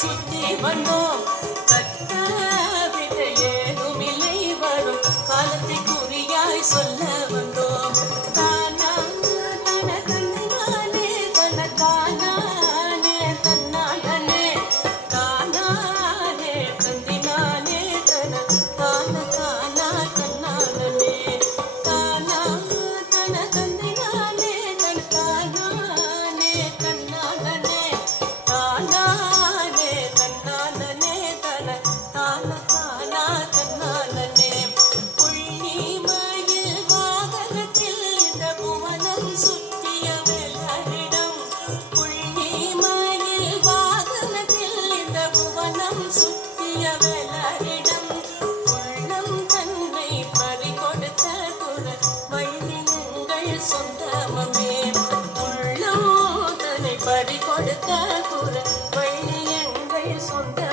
சுத்தி வந்தோம் கட்ட விதை ஏதுமில்லை வரும் காலத்தை குறியாய் சொல்ல வந்தோம் தானா தன தன்னானே தன தானானே தன்னானே தானானே தந்தினானே தன தான தானா தன்னானே தானா தன தந்தினானே தன தானானே தன்னானே தானா சுத்திய வேலரிடம் உள்ளம் தன்னை பறிகொடுத்த குர வள்ளியங்கள் சொந்தமே உள்ளம் தன்னை பறிகொடுத்த குர வள்ளியங்கள் சொந்த